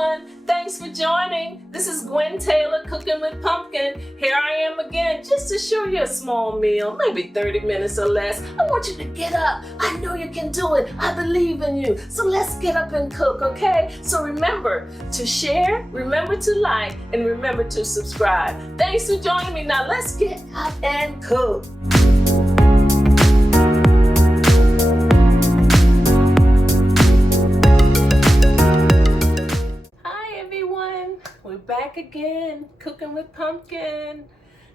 everyone. Thanks for joining. This is Gwen Taylor, Cooking with Pumpkin. Here I am again just to show you a small meal, maybe 30 minutes or less. I want you to get up. I know you can do it. I believe in you. So let's get up and cook, okay? So remember to share, remember to like, and remember to subscribe. Thanks for joining me. Now let's get up and cook. We're back again, cooking with pumpkin.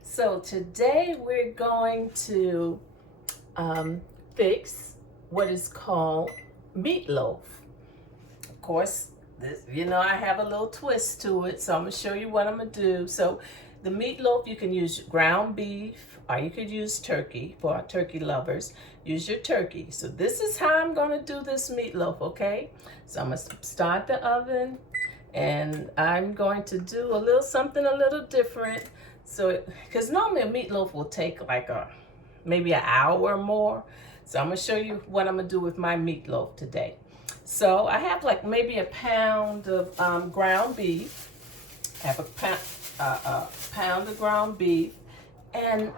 So today we're going to fix what is called meatloaf. Of course, I have a little twist to it, so I'm gonna show you what I'm gonna do. So the meatloaf, you can use ground beef or you could use turkey. For our turkey lovers, use your turkey. So this is how I'm gonna do this meatloaf, okay? So I'm gonna start the oven. And I'm going to do something a little different. So, because normally a meatloaf will take like maybe an hour or more. So I'm gonna show you what I'm gonna do with my meatloaf today. So I have like maybe a pound of ground beef. I have a pound of ground beef. And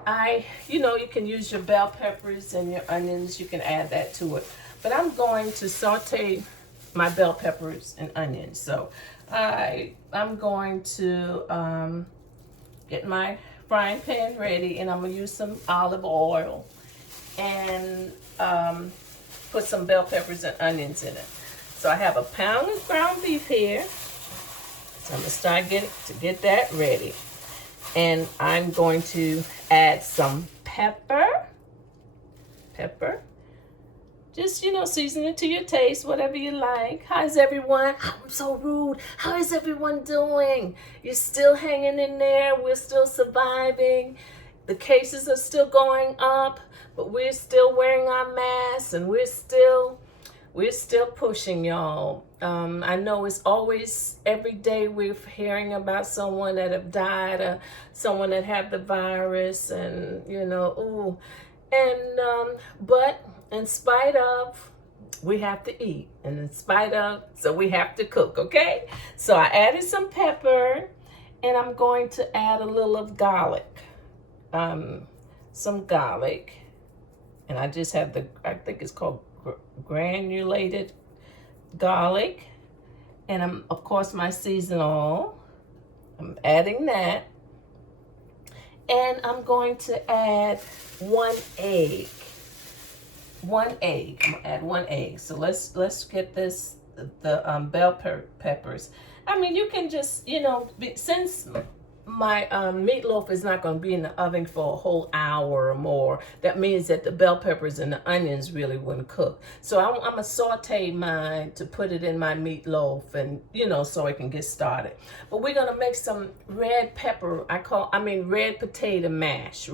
you can use your bell peppers and your onions. You can add that to it. But I'm going to saute my bell peppers and onions. So I'm going to get my frying pan ready, and I'm going to use some olive oil and put some bell peppers and onions in it. So I have a pound of ground beef here. So I'm going to start to get that ready. And I'm going to add some pepper. Just, season it to your taste, whatever you like. How's everyone? I'm so rude. How is everyone doing? You're still hanging in there. We're still surviving. The cases are still going up, but we're still wearing our masks, and we're still pushing, y'all. I know it's always, every day we're hearing about someone that have died, or someone that had the virus, and, but in spite of, we have to eat. And in spite of, so we have to cook, okay? So I added some pepper, and I'm going to add a little of garlic. Some garlic. And I just have I think it's called granulated garlic. And of course, my seasonal. I'm adding that. And I'm going to add one egg. I'm gonna add one egg. So let's get the bell peppers. I mean, you can just, since my meatloaf is not going to be in the oven for a whole hour or more, that means that the bell peppers and the onions really wouldn't cook. So I'm gonna saute mine to put it in my meatloaf, and so it can get started. But we're gonna make some red potato mash.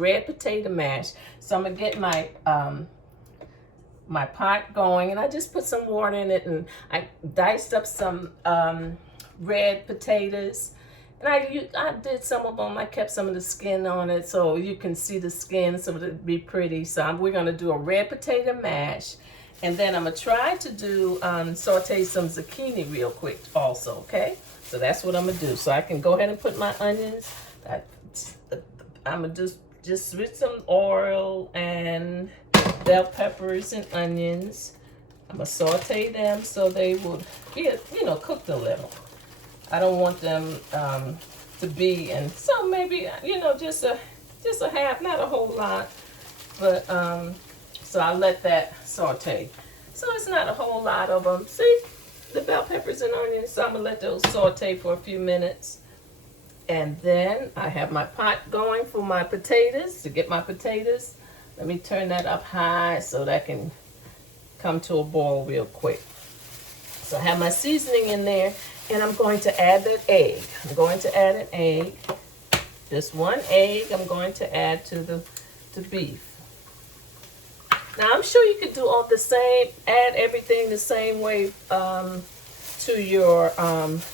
So I'm gonna get my pot going, and I just put some water in it, and I diced up some red potatoes, and I did some of them. I kept some of the skin on it so you can see the skin, so it'd be pretty. So we're gonna do a red potato mash, and then I'm gonna try to do saute some zucchini real quick also, okay? So that's what I'm gonna do. So I can go ahead and put my onions. I'm gonna just with some oil and bell peppers and onions. I'm gonna saute them so they will get, cooked a little. I don't want them to be, and so maybe, just a half, not a whole lot, but so I'll let that saute. So it's not a whole lot of them. See, the bell peppers and onions, so I'm gonna let those saute for a few minutes. And then I have my pot going for my potatoes, to get my potatoes. Let me turn that up high so that can come to a boil real quick. So I have my seasoning in there, and I'm going to add that egg. I'm going to add an egg. Just one egg I'm going to add to the beef. Now I'm sure you could do all the same, add everything the same way to your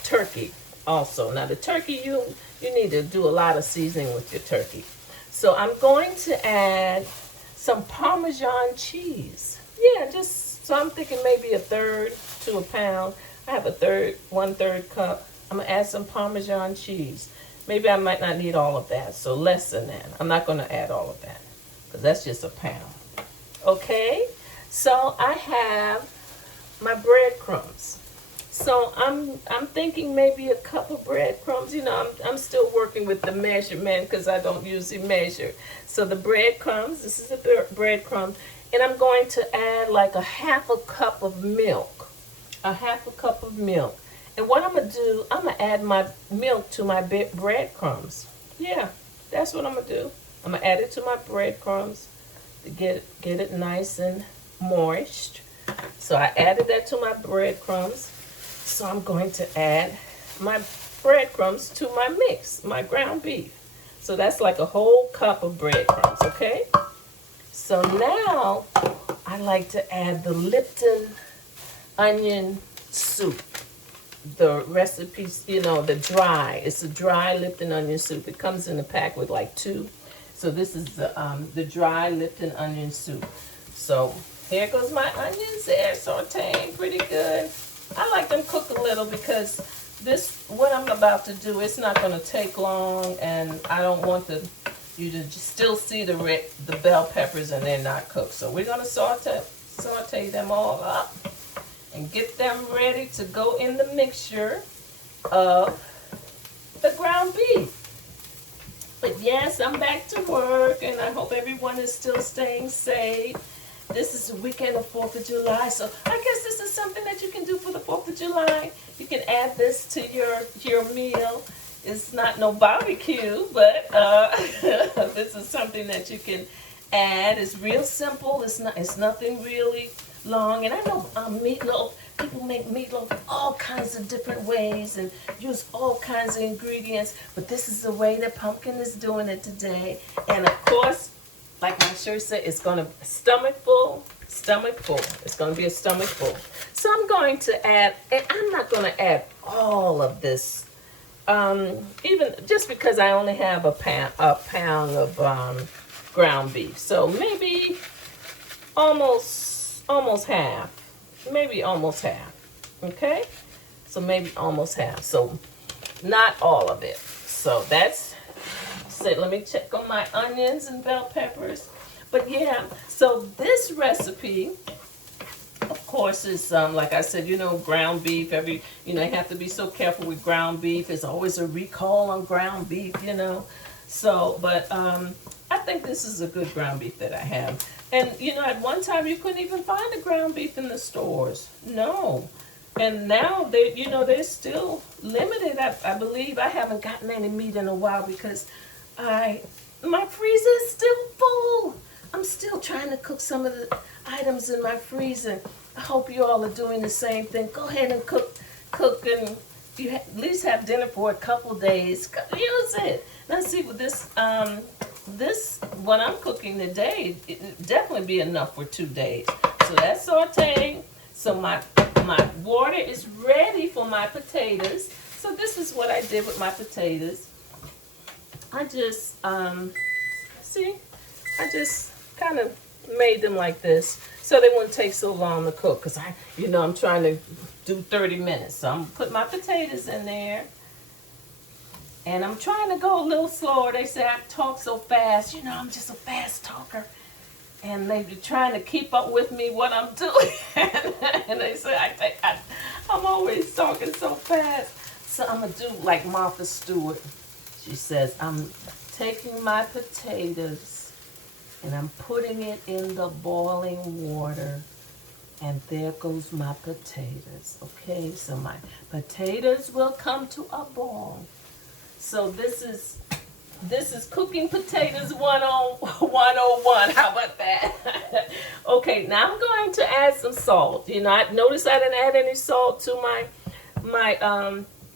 turkey also. Now the turkey, you need to do a lot of seasoning with your turkey. So I'm going to add some Parmesan cheese. Yeah, so I'm thinking maybe a third to a pound. I have a 1/3 cup. I'm gonna add some Parmesan cheese. Maybe I might not need all of that, so less than that. I'm not gonna add all of that because that's just a pound. Okay, so I have my breadcrumbs. So I'm thinking maybe a cup of breadcrumbs. You know, I'm still working with the measurement because I don't usually measure. So the breadcrumbs, this is the breadcrumbs, and I'm going to add like a half a cup of milk. A half a cup of milk. And what I'm gonna do, I'm gonna add my milk to my breadcrumbs. Yeah, that's what I'm gonna do. I'm gonna add it to my breadcrumbs to get it nice and moist. So I added that to my breadcrumbs. So I'm going to add my breadcrumbs to my mix, my ground beef. So that's like a whole cup of breadcrumbs, okay? So now I like to add the Lipton onion soup. The recipes, you know, it's a dry Lipton onion soup. It comes in a pack with like 2. So this is the dry Lipton onion soup. So here goes my onions. They're sauteing pretty good. I like them cooked a little because what I'm about to do, it's not going to take long, and I don't want you to still see the bell peppers and they're not cooked. So we're going to saute them all up and get them ready to go in the mixture of the ground beef. But yes, I'm back to work, and I hope everyone is still staying safe. This is the weekend of 4th of July, so I guess this is something that you can do for the 4th of July. You can add this to your meal. It's not no barbecue, but this is something that you can add. It's real simple. It's nothing really long. And I know meatloaf, people make meatloaf all kinds of different ways and use all kinds of ingredients, but this is the way that Pumpkin is doing it today. And of course, like my shirt said, it's going to be stomach full. It's going to be a stomach full. So I'm going to add, and I'm not going to add all of this, even just because I only have a pound of ground beef. So maybe almost half. Maybe almost half. Okay? So maybe almost half. So not all of it. So that's it. Let me check on my onions and bell peppers. But yeah, so this recipe, of course, is like I said, you know, ground beef. You have to be so careful with ground beef. There's always a recall on ground beef, you know. So, but I think this is a good ground beef that I have. And you know, at one time you couldn't even find the ground beef in the stores. No. And now they're still limited. I believe I haven't gotten any meat in a while because my freezer is still full. I'm still trying to cook some of the items in my freezer. I hope you all are doing the same thing. Go ahead and cook, and you at least have dinner for a couple days. Use it. Now see, with this what I'm cooking today, it definitely be enough for 2 days. So that's sauteing. So my water is ready for my potatoes. So this is what I did with my potatoes. I just kind of made them like this so they wouldn't take so long to cook, because I'm trying to do 30 minutes. So I'm putting my potatoes in there, and I'm trying to go a little slower. They say I talk so fast. I'm just a fast talker, and they're trying to keep up with me what I'm doing. And they say I'm always talking so fast. So I'm gonna do like Martha Stewart. She says, I'm taking my potatoes and I'm putting it in the boiling water, and there goes my potatoes. Okay, so my potatoes will come to a boil. So this is cooking potatoes 101. How about that? Okay, now I'm going to add some salt. I noticed I didn't add any salt to my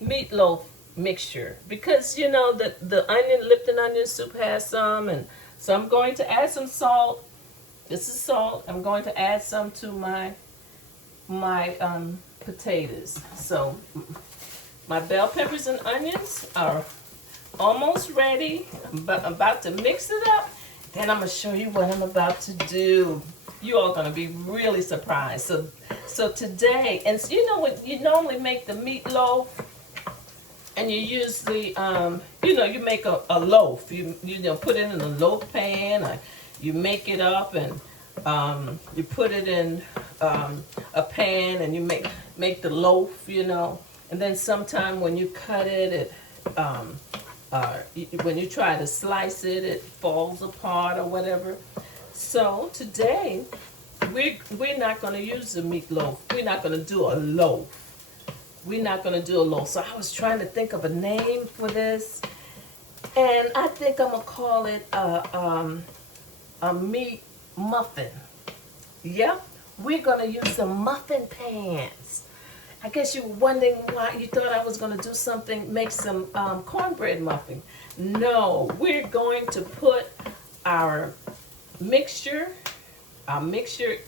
meatloaf mixture, because the Lipton onion soup has some, and so I'm going to add some salt. This is salt. I'm going to add some to my potatoes. So my bell peppers and onions are almost ready. I'm about to mix it up. Then I'm going to show you what I'm about to do. You all gonna be really surprised. So today, and so you know what, you normally make the meatloaf, and you use the you make a loaf. You know, put it in a loaf pan, or you make it up, and you put it in a pan, and you make the loaf, and then sometime when you cut it, when you try to slice it, it falls apart or whatever. So today, we're not going to use the meatloaf. We're not going to do a loaf. We're not going to do a loaf. So I was trying to think of a name for this, and I think I'm going to call it a meat muffin. Yep, we're going to use some muffin pans. I guess you were wondering why you thought I was going to do something, make some cornbread muffin. No, we're going to put our mixture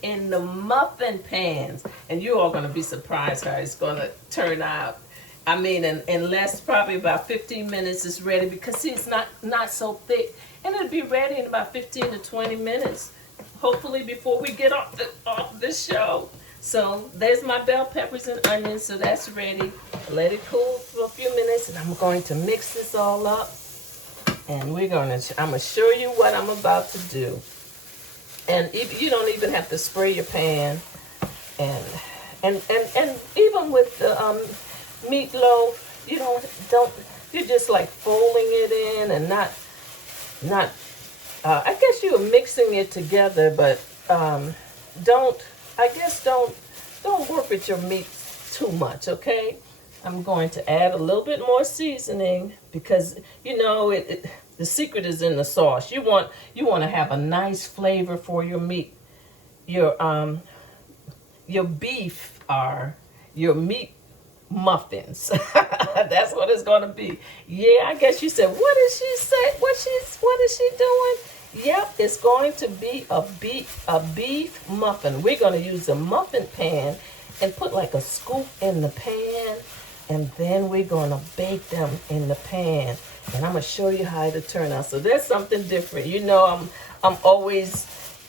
in the muffin pans, and you all going to be surprised how it's going to turn out. I mean, in less, probably about 15 minutes it's ready, because see, it's not so thick, and it'll be ready in about 15 to 20 minutes, hopefully before we get off the show. So there's my bell peppers and onions, so that's ready. Let it cool for a few minutes, and I'm going to mix this all up, and I'm going to show you what I'm about to do. And you don't even have to spray your pan, and even with the meatloaf, you're just like folding it in, and not I guess you're mixing it together, but don't work with your meat too much, okay? I'm going to add a little bit more seasoning, because the secret is in the sauce. You want to have a nice flavor for your meat, your beef, or your meat muffins. That's what it's going to be. Yeah, I guess you said, what did she say? What is she doing? Yep, it's going to be a beef muffin. We're going to use the muffin pan and put like a scoop in the pan, and then we're going to bake them in the pan. And I'm going to show you how it'll turn out. So there's something different. I'm always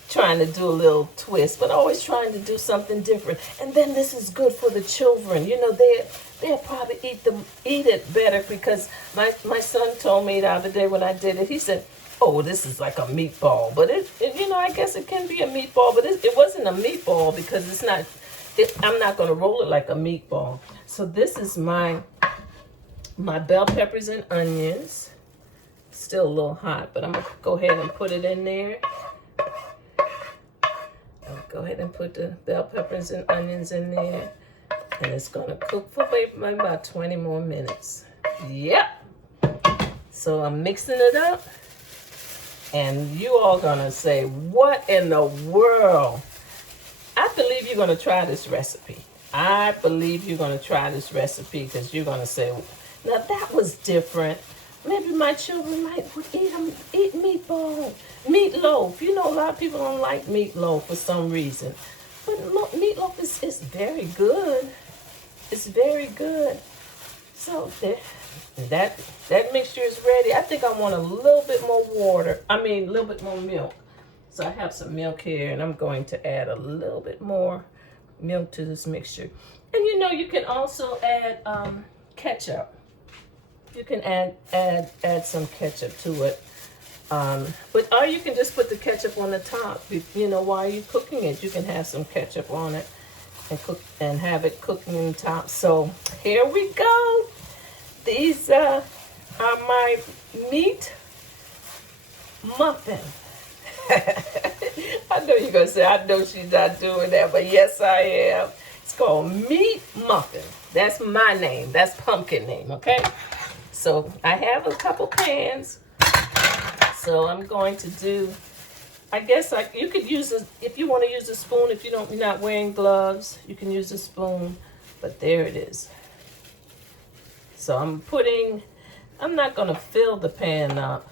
trying to do a little twist, but always trying to do something different. And then this is good for the children. They'll probably eat it better, because my son told me the other day when I did it, he said, oh, this is like a meatball. But I guess it can be a meatball, but it wasn't a meatball, because it's not. I'm not going to roll it like a meatball. So this is my bell peppers and onions. Still a little hot, but I'm going to go ahead and put it in there. I'll go ahead and put the bell peppers and onions in there. And it's going to cook for maybe about 20 more minutes. Yep. So I'm mixing it up. And you all going to say, what in the world? I believe you're going to try this recipe. I believe you're going to try this recipe, because you're going to say, now that was different. Maybe my children would eat meatloaf. A lot of people don't like meatloaf for some reason. But meatloaf is very good. It's very good. So that mixture is ready. I think I want a little bit more a little bit more milk. So I have some milk here, and I'm going to add a little bit more milk to this mixture. And you can also add ketchup. You can add some ketchup to it. Or you can just put the ketchup on the top. While you're cooking it, you can have some ketchup on it and have it cooking on top. So here we go. These are my meat muffin. I know you're going to say, I know she's not doing that, but yes, I am. It's called meat muffin. That's my name. That's pumpkin name, okay? So I have a couple pans. So I'm going to do, I guess you could use if you want to use a spoon, if you're not wearing gloves, you can use a spoon, but there it is. So I'm not going to fill the pan up,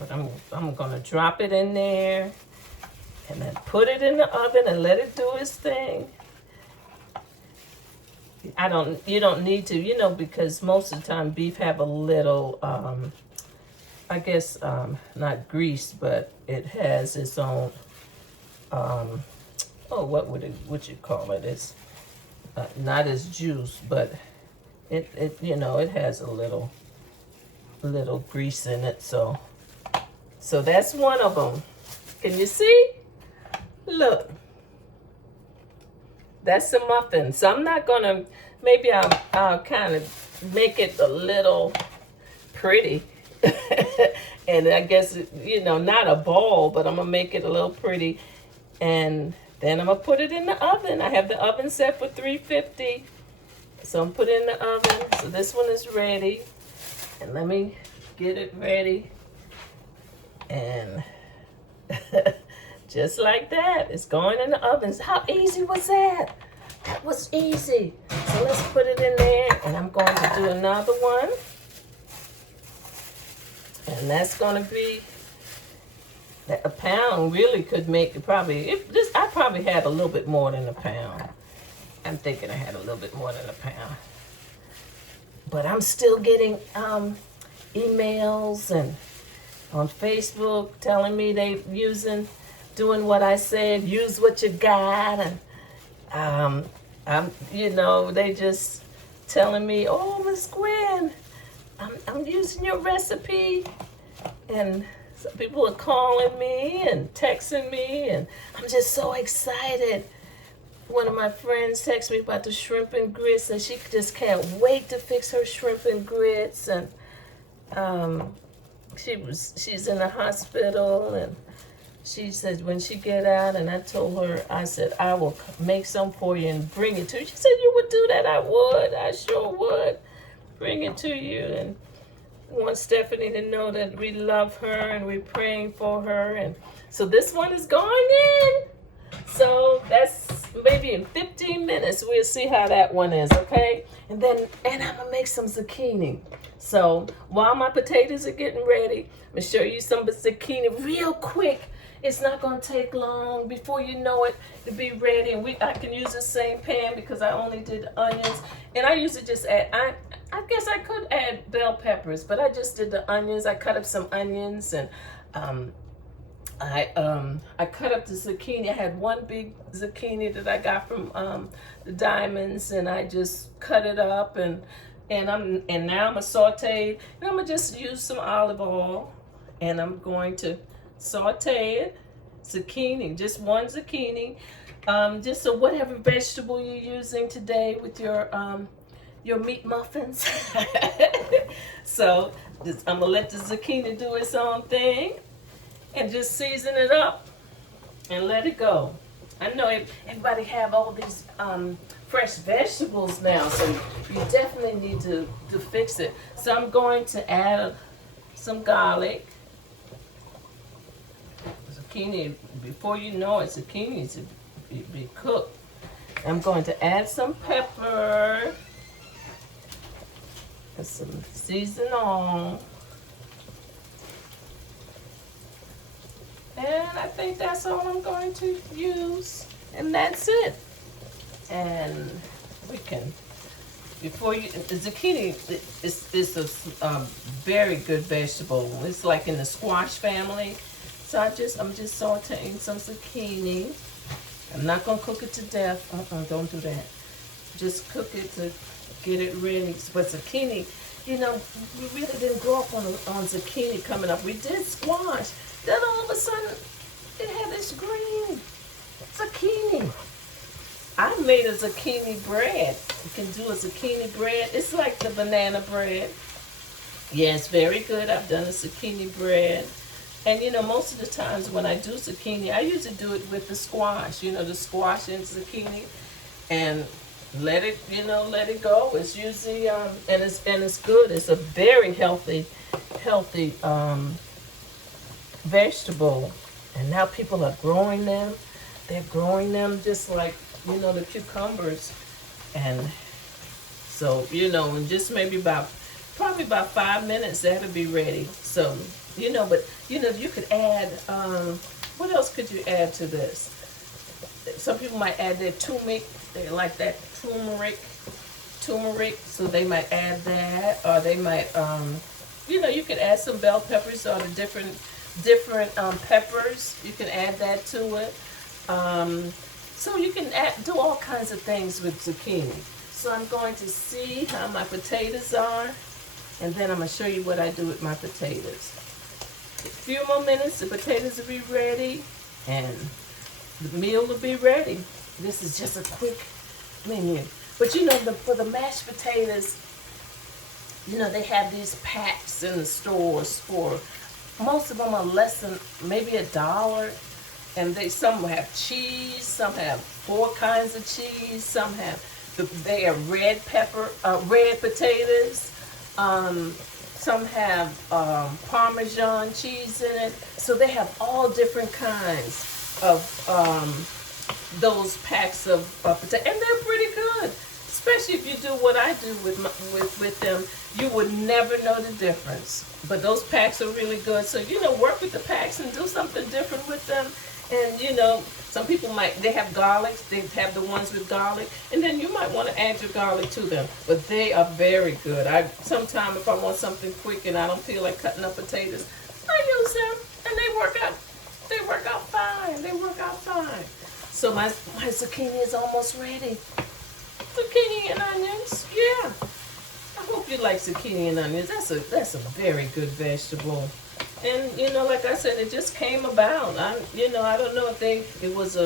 but I'm going to drop it in there, and then put it in the oven and let it do its thing. You don't need to, because most of the time beef have a little, not grease, but it has its own oh, what would you call it? It's not as juice, but it you know, it has a little grease in it. So that's one of them. Can you see? Look, that's a muffin. So I'm not gonna. Maybe I'll kind of make it a little pretty, and I guess you know, not a ball, but I'm gonna make it a little pretty, and then I'm gonna put it in the oven. I have the oven set for 350, so I'm putting it in the oven. So this one is ready, and let me get it ready, and just like that, it's going in the oven. How easy was that? That was easy. So let's put it in there, and I'm going to do another one. And that's going to be a pound. Really could make it probably. I probably had a little bit more than a pound. I'm thinking I had a little bit more than a pound. But I'm still getting emails and on Facebook telling me they doing what I said. Use what you got, and you know, they just telling me, oh, Miss Gwen, I'm using your recipe, and some people are calling me and texting me, and I'm just so excited. One of my friends texted me about the shrimp and grits, and she just can't wait to fix her shrimp and grits, and she's in the hospital, and she said when she get out, and I told her, I said, I will make some for you and bring it to you. She said, you would do that? I would. I sure would. Bring it to you. And I want Stephanie to know that we love her and we're praying for her. And so this one is going in. So that's maybe in 15 minutes. We'll see how that one is, okay? And I'm going to make some zucchini. So while my potatoes are getting ready, I'm going to show you some zucchini real quick. It's not going to take long. Before you know it, it'll be ready. And I can use the same pan because I only did onions. And I usually just add, I guess I could add bell peppers, but I just did the onions. I cut up some onions, and I cut up the zucchini. I had one big zucchini that I got from the Diamonds, and I just cut it up, and now I'm gonna saute, and I'm gonna just use some olive oil, and I'm going to saute it. Zucchini, just one zucchini, just so whatever vegetable you're using today with your meat muffins. So I'm gonna let the zucchini do its own thing, and just season it up and let it go. I know everybody have all these fresh vegetables now, so you definitely need to fix it. So I'm going to add some garlic. Zucchini, before you know it, zucchini needs to be cooked. I'm going to add some pepper and some season on. And I think that's all I'm going to use. And that's it. And we can, the zucchini is a very good vegetable. It's like in the squash family. So I'm just sauteing some zucchini. I'm not gonna cook it to death. Don't do that. Just cook it to get it ready. But zucchini, you know, we really didn't grow up on zucchini coming up. We did squash. Then all of a sudden, it had this green zucchini. I made a zucchini bread. You can do a zucchini bread. It's like the banana bread. Yeah, it's very good. I've done a zucchini bread. And, you know, most of the times when I do zucchini, I usually do it with the squash, you know, the squash and zucchini, and let it go. It's usually, and it's good. It's a very healthy vegetable. And now people are growing them. They're growing them just like, you know, the cucumbers. And so, you know, in just maybe probably about 5 minutes, that'll be ready. So, you know, but, you know, you could add, what else could you add to this? Some people might add their turmeric. They like that turmeric. So they might add that, or they might, you know, you could add some bell peppers or the different peppers. You can add that to it. So you can do all kinds of things with zucchini. So I'm going to see how my potatoes are, and then I'm going to show you what I do with my potatoes. A few more minutes, the potatoes will be ready, and the meal will be ready. This is just a quick menu. But you know, for the mashed potatoes, you know, they have these packs in the stores for, most of them are less than maybe $1. And some have cheese, some have 4 kinds of cheese, some have, they are red potatoes. Some have Parmesan cheese in it. So they have all different kinds of those packs of potatoes, and they're pretty good. Especially if you do what I do with them, you would never know the difference. But those packs are really good. So, you know, work with the packs and do something different with them. And, you know, some people they have garlic. They have the ones with garlic. And then you might want to add your garlic to them. But they are very good. Sometimes if I want something quick and I don't feel like cutting up potatoes, I use them. And they work out fine. They work out fine. So my zucchini is almost ready. Zucchini and onions, yeah. I hope you like zucchini and onions. That's a very good vegetable. And you know, like I said, it just came about. I don't know if it was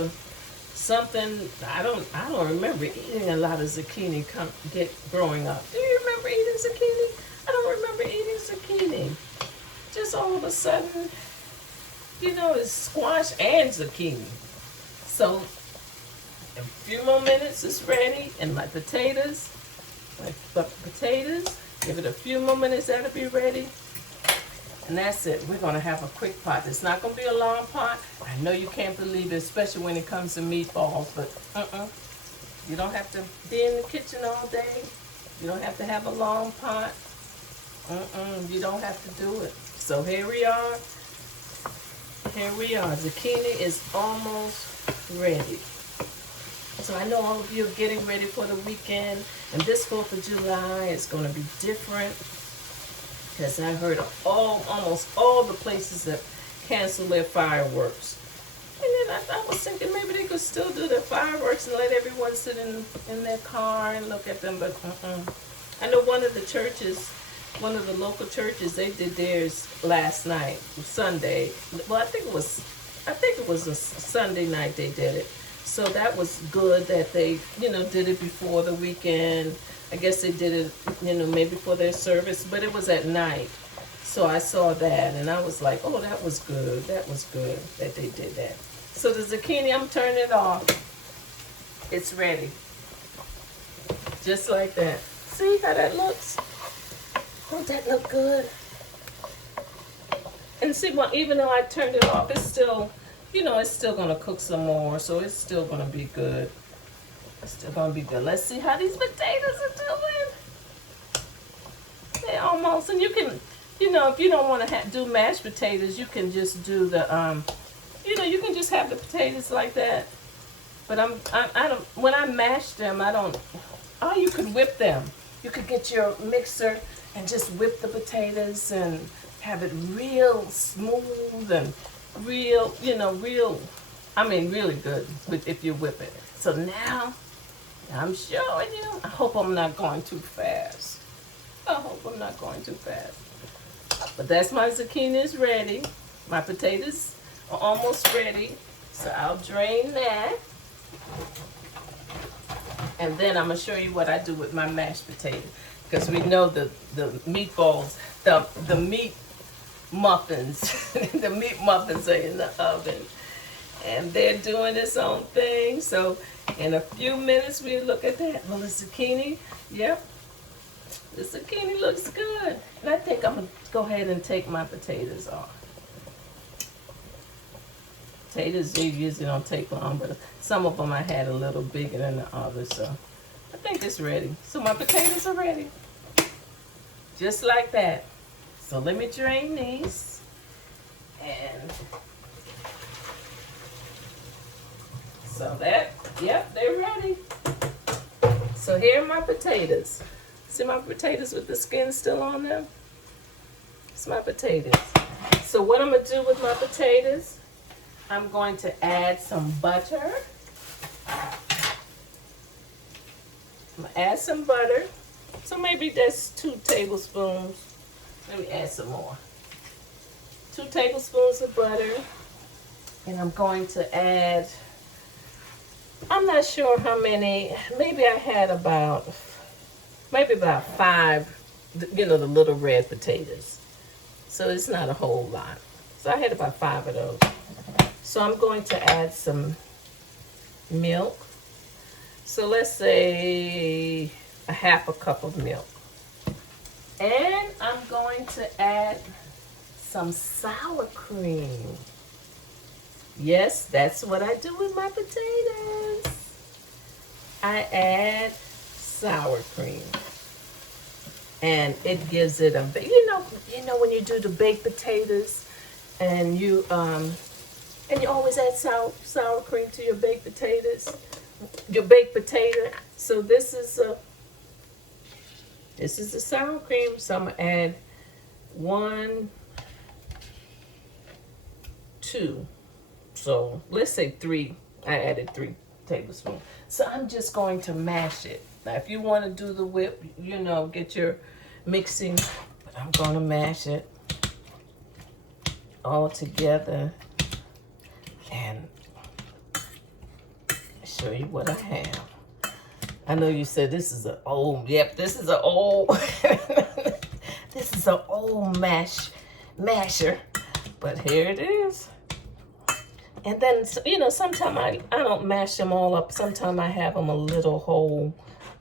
something. I don't remember eating a lot of zucchini growing up. Do you remember eating zucchini? I don't remember eating zucchini. Just all of a sudden, you know, it's squash and zucchini. So a few more minutes, it's ready, and my potatoes, give it a few more minutes, that'll be ready. And that's it. We're going to have a quick pot. It's not going to be a long pot. I know you can't believe it, especially when it comes to meatballs, but you don't have to be in the kitchen all day. You don't have to have a long pot. You don't have to do it. So here we are. Zucchini is almost ready. So I know all of you are getting ready for the weekend, and this 4th of July is going to be different, because I heard almost all the places that cancel their fireworks. And then I was thinking maybe they could still do their fireworks and let everyone sit in their car and look at them, but I know one of the local churches, they did theirs last night, Sunday. Well, I think it was a Sunday night they did it. So that was good that they, you know, did it before the weekend. I guess they did it, you know, maybe for their service, but it was at night. So I saw that, and I was like, oh, that was good. That was good that they did that. So the zucchini, I'm turning it off. It's ready. Just like that. See how that looks? Don't that look good? And see, well, even though I turned it off, it's still, you know, it's still going to cook some more, so it's still going to be good. It's still going to be good. Let's see how these potatoes are doing. They almost, and you can, you know, if you don't want to do mashed potatoes, you can just do the, you know, you can just have the potatoes like that. But I don't, when I mash them, you could whip them. You could get your mixer and just whip the potatoes and have it real smooth and real, you know, really good if you whip it. So now, I'm showing you. I hope I'm not going too fast. But that's my zucchini is ready. My potatoes are almost ready. So I'll drain that. And then I'm going to show you what I do with my mashed potato. Because we know the meatballs, the meat muffins, the meat muffins are in the oven. And they're doing its own thing. So in a few minutes, we'll look at that. Well, the zucchini, yep. The zucchini looks good. And I think I'm going to go ahead and take my potatoes off. Potatoes, they usually don't take long, but some of them I had a little bigger than the others, so I think it's ready. So my potatoes are ready. Just like that. So let me drain these. And so yep, they're ready. So here are my potatoes. See my potatoes with the skin still on them? It's my potatoes. So what I'm going to do with my potatoes, I'm going to add some butter. I'm gonna add some butter. So maybe that's 2 tablespoons. Let me add some more. 2 tablespoons of butter. And I'm going to add, I'm not sure how many, maybe I had about 5, the little red potatoes. So it's not a whole lot. So I had about 5 of those. So I'm going to add some milk. So let's say a half a cup of milk. And I'm going to add some sour cream. Yes, that's what I do with my potatoes. I add sour cream. And it gives it a, when you do the baked potatoes and you always add sour cream to your baked potatoes, your baked potato. So this is the sour cream. So I'm gonna add 1, 2. So let's say 3. I added 3 tablespoons. So I'm just going to mash it. Now, if you want to do the whip, get your mixing. But I'm going to mash it all together and show you what I have. I know you said this is an old. Yep, this is an old. This is an old masher. But here it is. And then, sometimes I don't mash them all up. Sometimes I have them a little whole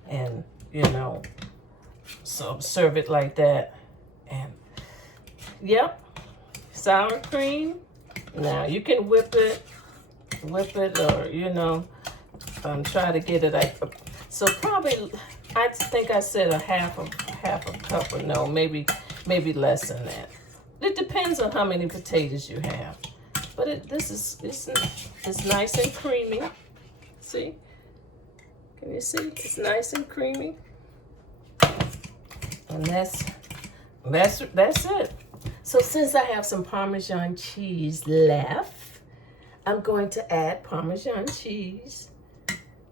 and, so serve it like that. And, yep, sour cream. Now, you can whip it or, try to get it. So probably, I think I said a half a cup or no, maybe less than that. It depends on how many potatoes you have. But it's nice and creamy. See? Can you see? It's nice and creamy. And that's it. So since I have some Parmesan cheese left, I'm going to add Parmesan cheese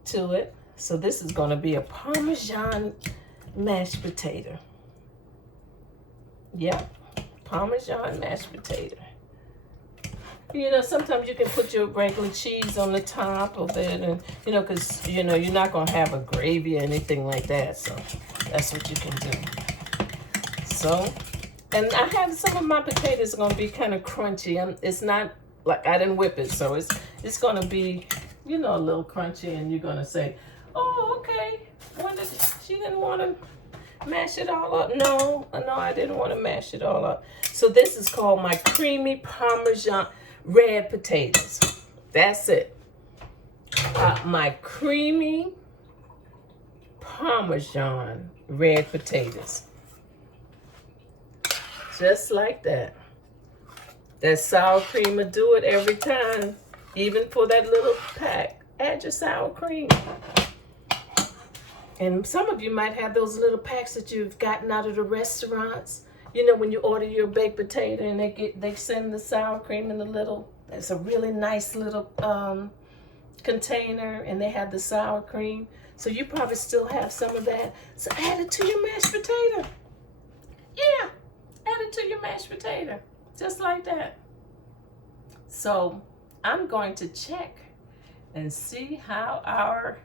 to it. So this is going to be a Parmesan mashed potato. Yep, Parmesan mashed potato. Sometimes you can put your regular cheese on the top of it, and because you're not gonna have a gravy or anything like that. So that's what you can do. So, and I have some of my potatoes are gonna be kind of crunchy. It's not like I didn't whip it, so it's gonna be a little crunchy, and you're gonna say, oh, okay. She didn't want to mash it all up. No, I didn't want to mash it all up. So this is called my creamy Parmesan red potatoes. That's it. My creamy Parmesan red potatoes. Just like that. That sour cream will do it every time. Even for that little pack. Add your sour cream. And some of you might have those little packs that you've gotten out of the restaurants. When you order your baked potato and they send the sour cream in the little, it's a really nice little container, and they have the sour cream. So you probably still have some of that. So add it to your mashed potato. Yeah, add it to your mashed potato. Just like that. So I'm going to check and see how our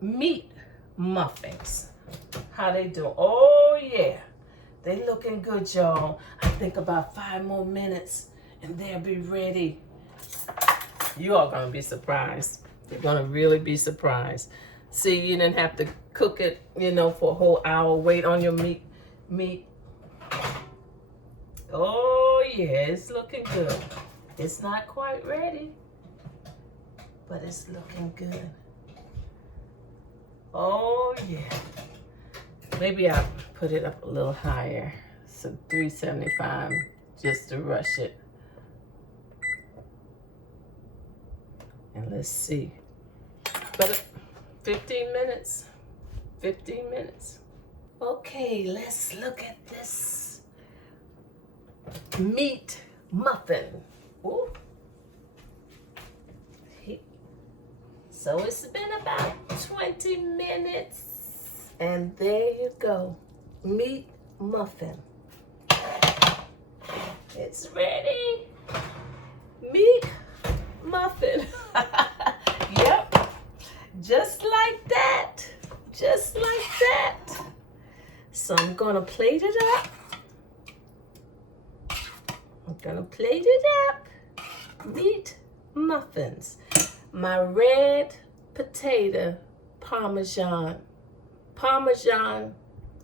meat muffins, how they do. Oh yeah. They looking good, y'all. I think about 5 more minutes and they'll be ready. You all gonna be surprised. You're gonna really be surprised. See, you didn't have to cook it, for a whole hour. Wait on your meat. Oh yeah, it's looking good. It's not quite ready, but it's looking good. Oh yeah. Maybe I'll put it up a little higher. So 375 just to rush it. And let's see. But 15 minutes. 15 minutes. Okay, let's look at this meat muffin. Ooh. So it's been about 20 minutes. And there you go. Meat muffin. It's ready. Meat muffin. Yep. Just like that. Just like that. So I'm gonna plate it up. I'm gonna plate it up. Meat muffins. My red potato Parmesan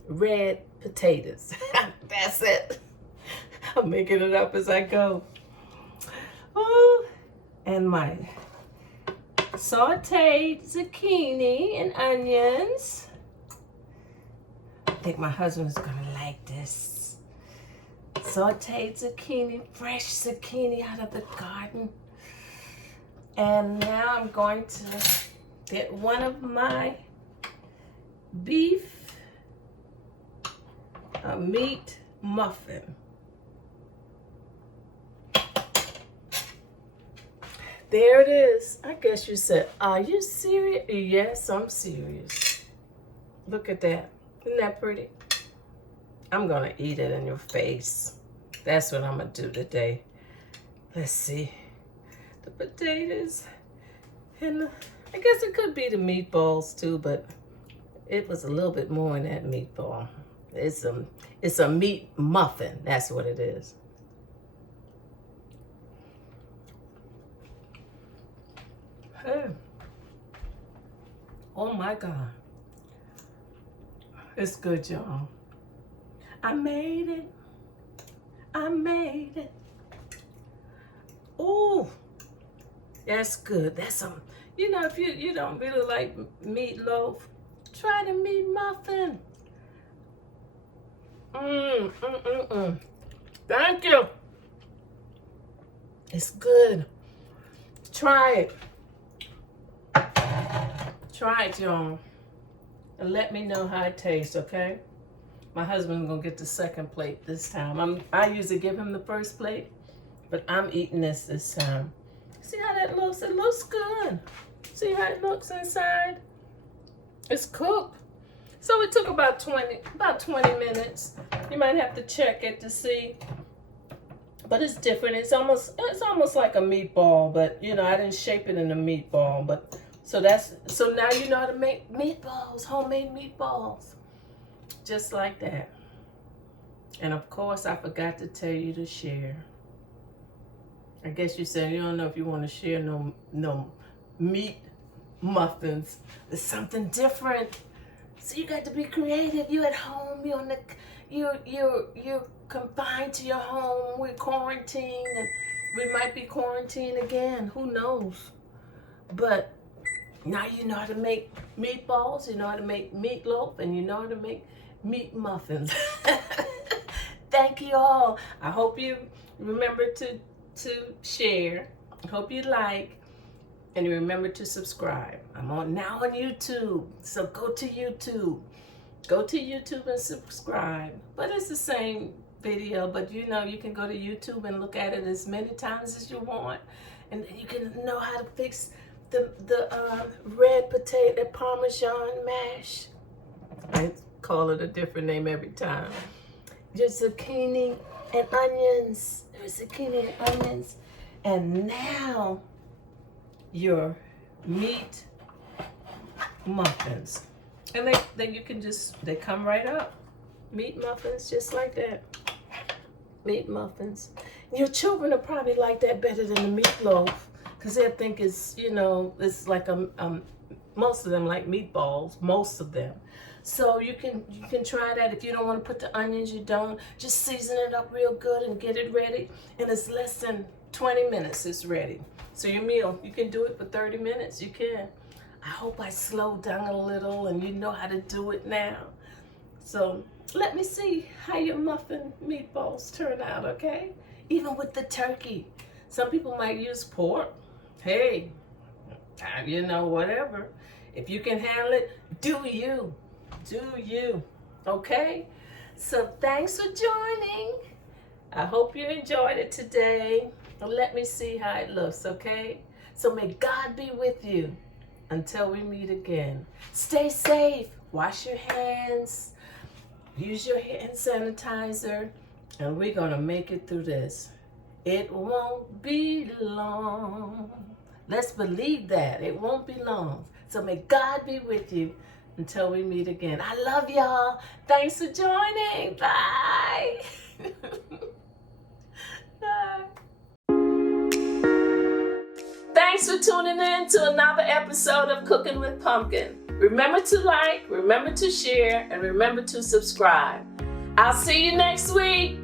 red potatoes. That's it. I'm making it up as I go. Oh, and my sauteed zucchini and onions. I think my husband's gonna like this. Sauteed zucchini, fresh zucchini out of the garden. And now I'm going to get one of my beef meat muffin. There it is. I guess you said, are you serious? Yes, I'm serious. Look at that. Isn't that pretty? I'm gonna eat it in your face. That's what I'm gonna do today. Let's see. The potatoes and I guess it could be the meatballs too, but it was a little bit more in that meatball. It's a meat muffin. That's what it is. Hey. Oh my God. It's good, y'all. I made it. I made it. Ooh. That's good. That's some, you know, if you don't really like meatloaf, try the meat muffin. Thank you. It's good. Try it. Try it, y'all. And let me know how it tastes, okay? My husband's gonna get the second plate this time. I usually give him the first plate, but I'm eating this time. See how that looks? It looks good. See how it looks inside? It's cooked. So it took about 20 minutes. You might have to check it to see. But it's different. It's almost like a meatball, but you know, I didn't shape it in a meatball, but so now you know how to make meatballs, homemade meatballs. Just like that. And of course, I forgot to tell you to share. I guess you said you don't know if you want to share no meat muffins. It's something different. So you got to be creative. You at home. You're confined to your home. We're quarantined, and we might be quarantined again. Who knows? But now you know how to make meatballs. You know how to make meatloaf, and you know how to make meat muffins. Thank you all. I hope you remember to share. I hope you like. And remember to subscribe. I'm now on YouTube. So go to YouTube. Go to YouTube and subscribe. But it's the same video. But you know, you can go to YouTube and look at it as many times as you want. And you can know how to fix the red potato Parmesan mash. I call it a different name every time. Just zucchini and onions. There's zucchini and onions. And now your meat muffins. And then you can they come right up. Meat muffins just like that. Meat muffins. Your children will probably like that better than the meatloaf, because they think it's, you know, it's like most of them like meatballs, most of them. So you can try that. If you don't want to put the onions, you don't. Just season it up real good and get it ready. And it's less than 20 minutes, it's ready. So your meal, you can do it for 30 minutes, you can. I hope I slowed down a little and you know how to do it now. So let me see how your muffin meatballs turn out, okay? Even with the turkey. Some people might use pork. Hey, you know, whatever. If you can handle it, do you. Do you, okay? So thanks for joining. I hope you enjoyed it today. Let me see how it looks, okay? So may God be with you. Until we meet again, stay safe, wash your hands, use your hand sanitizer, and we're going to make it through this. It won't be long. Let's believe that. It won't be long. So may God be with you until we meet again. I love y'all. Thanks for joining. Bye. Bye. Thanks for tuning in to another episode of Cooking with Pumpkin. Remember to like, remember to share, and remember to subscribe. I'll see you next week.